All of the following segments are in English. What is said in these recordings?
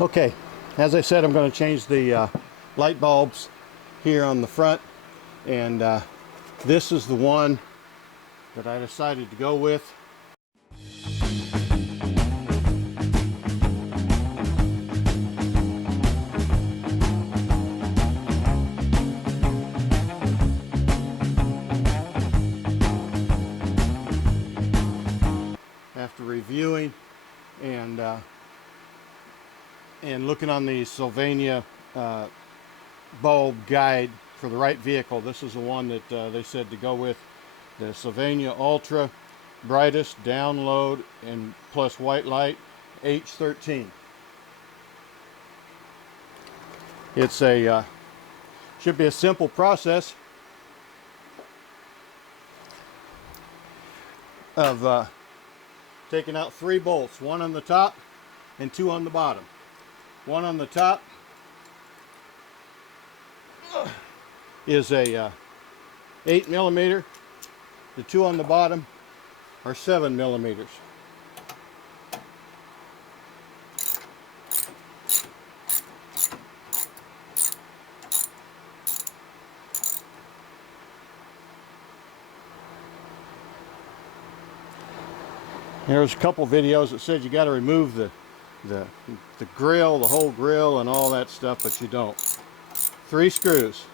Okay, as I said, I'm going to change the light bulbs here on the front, and this is the one that I decided to go with. After reviewing and looking on the Sylvania bulb guide for the right vehicle, this is the one that they said to go with. The Sylvania Ultra brightest download and plus white light H13. It's a should be a simple process of taking out 3 bolts, one on the top and 2 on the bottom. One on the top is a 8mm. The 2 on the bottom are 7mm. There's a couple videos that said you got to remove the grill, the whole grill and all that stuff, but you don't. 3 screws.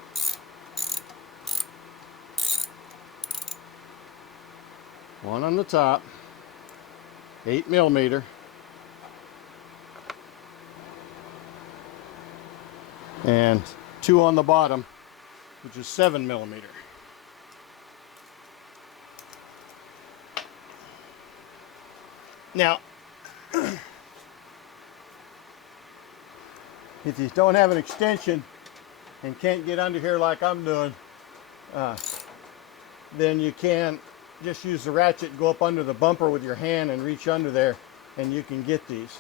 One on the top, 8mm, and 2 on the bottom, which is 7mm. Now, if you don't have an extension and can't get under here like I'm doing, then you can just use the ratchet, go up under the bumper with your hand and reach under there, and you can get these.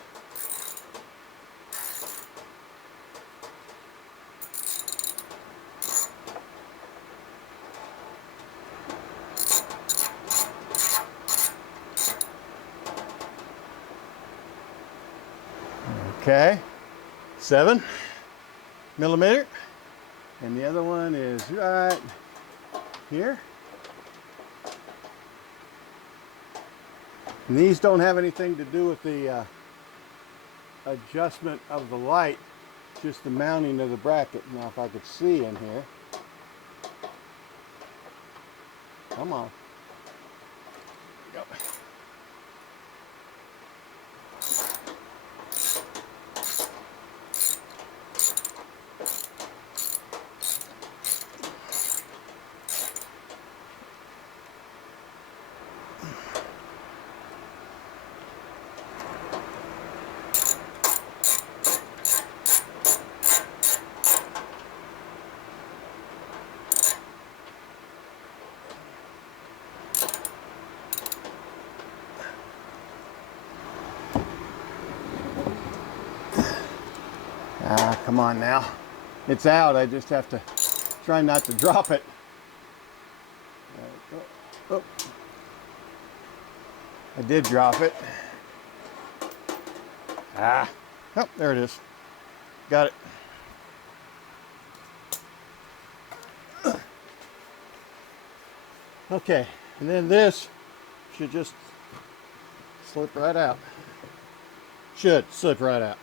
Okay, 7mm, and the other one is right here. And these don't have anything to do with the adjustment of the light, just the mounting of the bracket. Now if I could see in here. Come on. There we go. Come on now. It's out. I just have to try not to drop it. Oh. I did drop it. Oh, there it is. Got it. Okay, and then this should just slip right out. Should slip right out.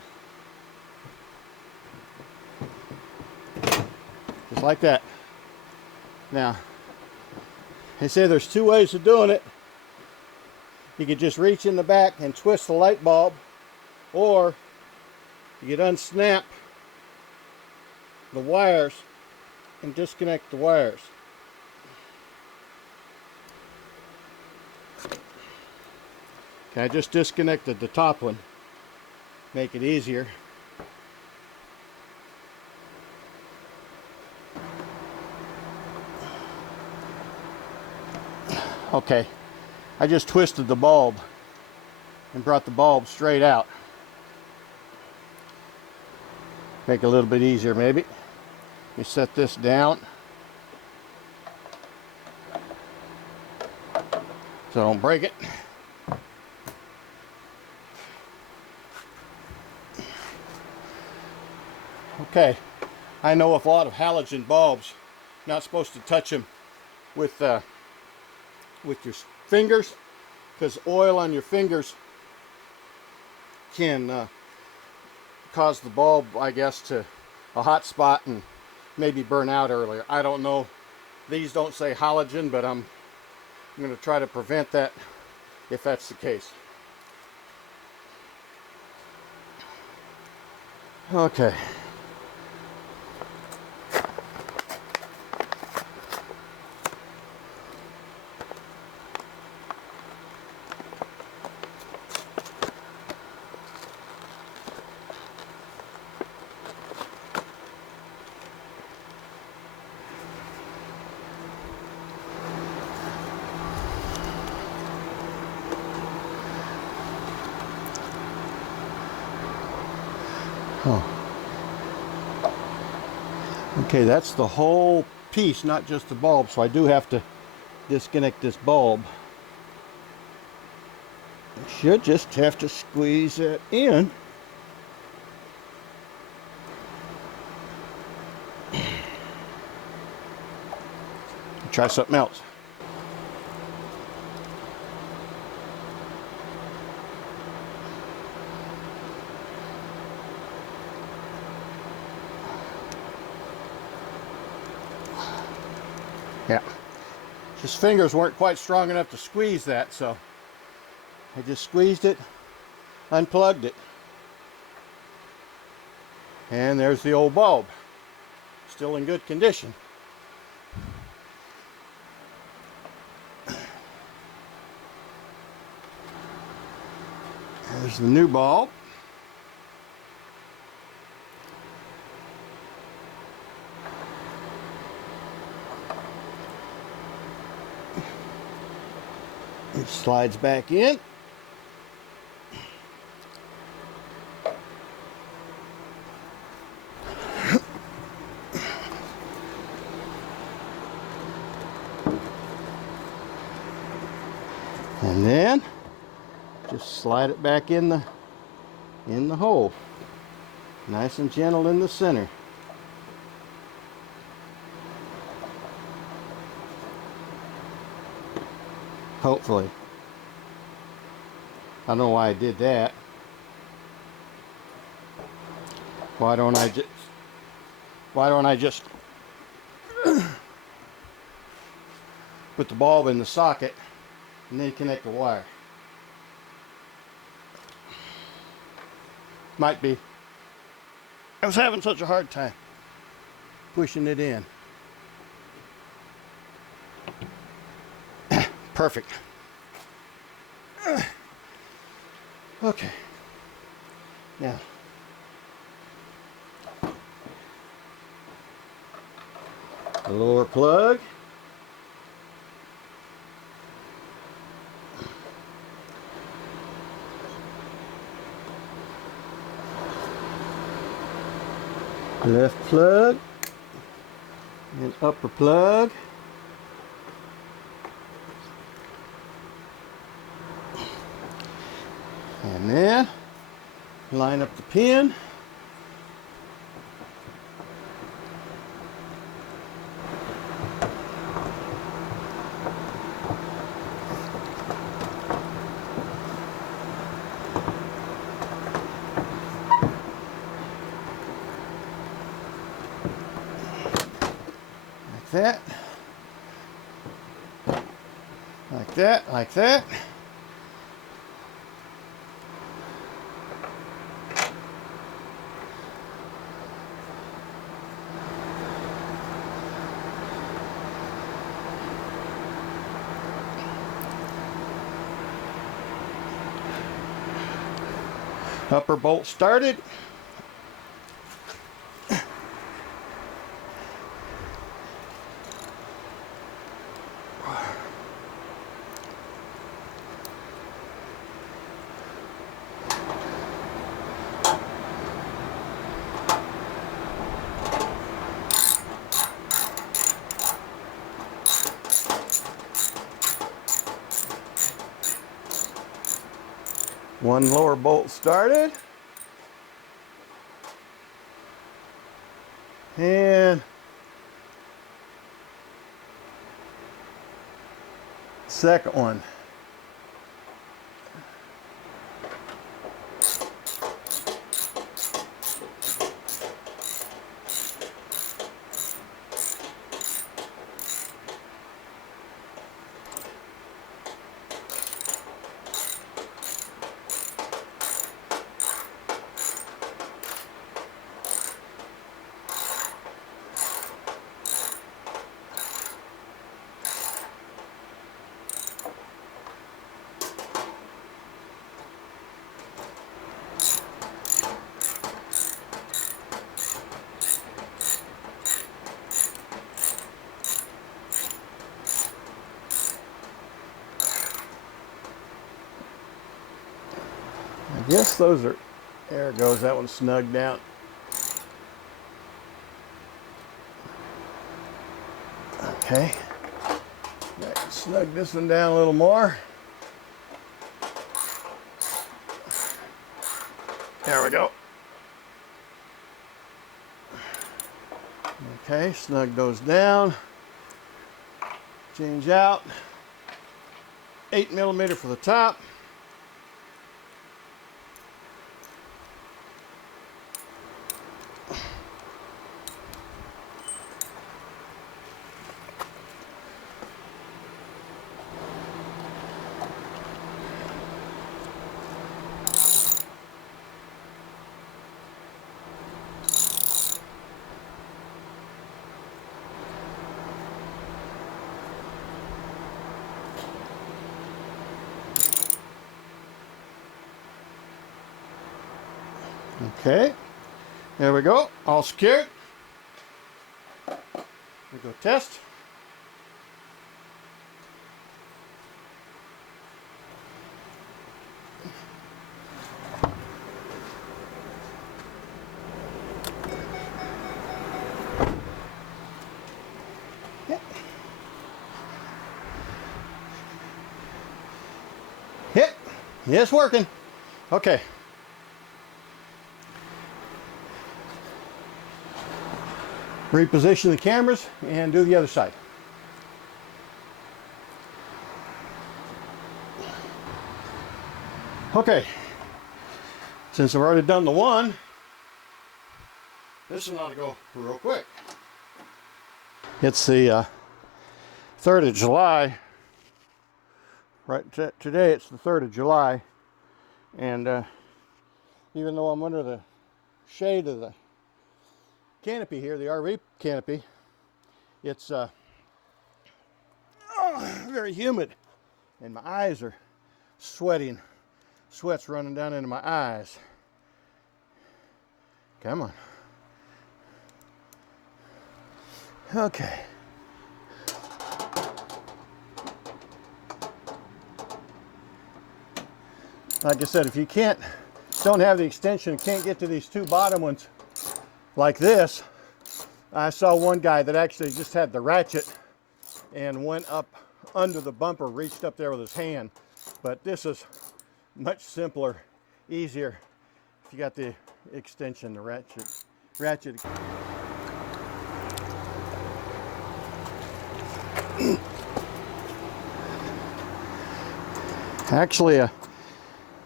Just like that. Now, they say there's 2 ways of doing it. You could just reach in the back and twist the light bulb, or you could unsnap the wires and disconnect the wires. Okay, I just disconnected the top one. Make it easier. Okay, I just twisted the bulb and brought the bulb straight out. Make it a little bit easier maybe. You set this down so don't break it. Okay, I know with a lot of halogen bulbs, not supposed to touch them with your fingers, because oil on your fingers can cause the bulb, I guess, to a hot spot and maybe burn out earlier. I don't know. These don't say halogen, but I'm going to try to prevent that if that's the case. Okay. Oh. Okay, that's the whole piece, not just the bulb, so I do have to disconnect this bulb. I should just have to squeeze it in. Try something else. Yeah, his fingers weren't quite strong enough to squeeze that, so I just squeezed it, unplugged it, and there's the old bulb, still in good condition. There's the new bulb. It slides back in. And then just slide it back in the hole. Nice and gentle in the center. Hopefully. I don't know why I did that. Why don't I just put the bulb in the socket and then connect the wire? Might be. I was having such a hard time pushing it in. Perfect. Okay. Now, the lower plug. Left plug and upper plug. And then line up the pin. Like that. Like that, like that. Upper bolt started. One lower bolt started. And second one. I guess those are, there it goes, that one's snugged down. Okay, I can snug this one down a little more. There we go. Okay, snug those down. Change out. 8mm for the top. Okay, there we go, all secured. We go test. Yep. Yep, it's working. Okay. Reposition the cameras and do the other side. Okay, since I've already done the one, this one ought to go real quick. It's the 3rd of July. Right today it's the 3rd of July, and even though I'm under the shade of the canopy here, the RV canopy, it's very humid, and my eyes are sweating. Sweat's running down into my eyes. Come on. Okay. Like I said, if you don't have the extension and can't get to these two bottom ones like this, I saw one guy that actually just had the ratchet and went up under the bumper, reached up there with his hand. But this is much simpler, easier if you got the extension, the ratchet. Actually a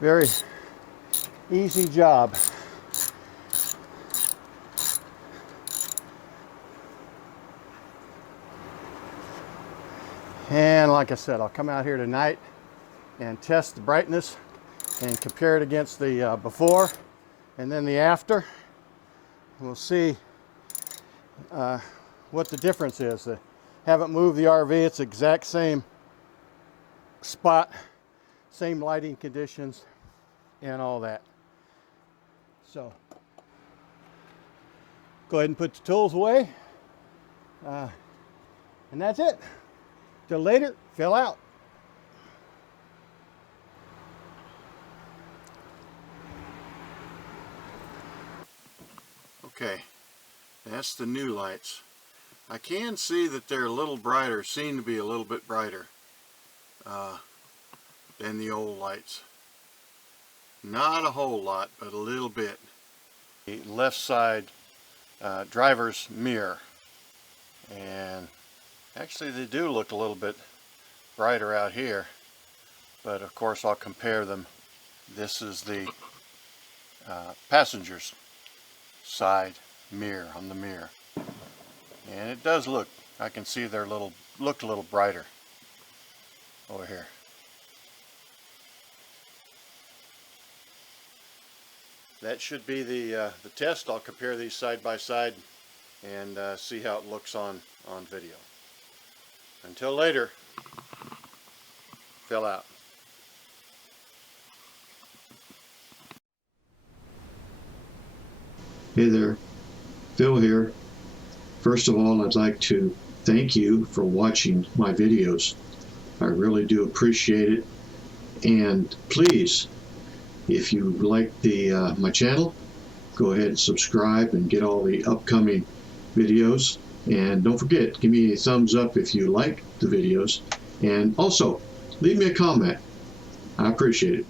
very easy job. And like I said, I'll come out here tonight and test the brightness and compare it against the before and then the after. We'll see what the difference is. Haven't moved the RV, it's the exact same spot, same lighting conditions and all that. So go ahead and put the tools away, and that's it. Till later, fill out. Okay, that's the new lights. I can see that they're a little brighter, seem to be a little bit brighter than the old lights. Not a whole lot, but a little bit. The left side driver's mirror. And actually they do look a little bit brighter out here, but of course I'll compare them. This is the passenger's side mirror on the mirror, and it does look, I can see they're look a little brighter over here. That should be the test. I'll compare these side by side and see how it looks on video. Until later, Phil out. Hey there, Phil here. First of all, I'd like to thank you for watching my videos. I really do appreciate it. And please, if you like my channel, go ahead and subscribe and get all the upcoming videos. And don't forget, give me a thumbs up if you like the videos. And also, leave me a comment. I appreciate it.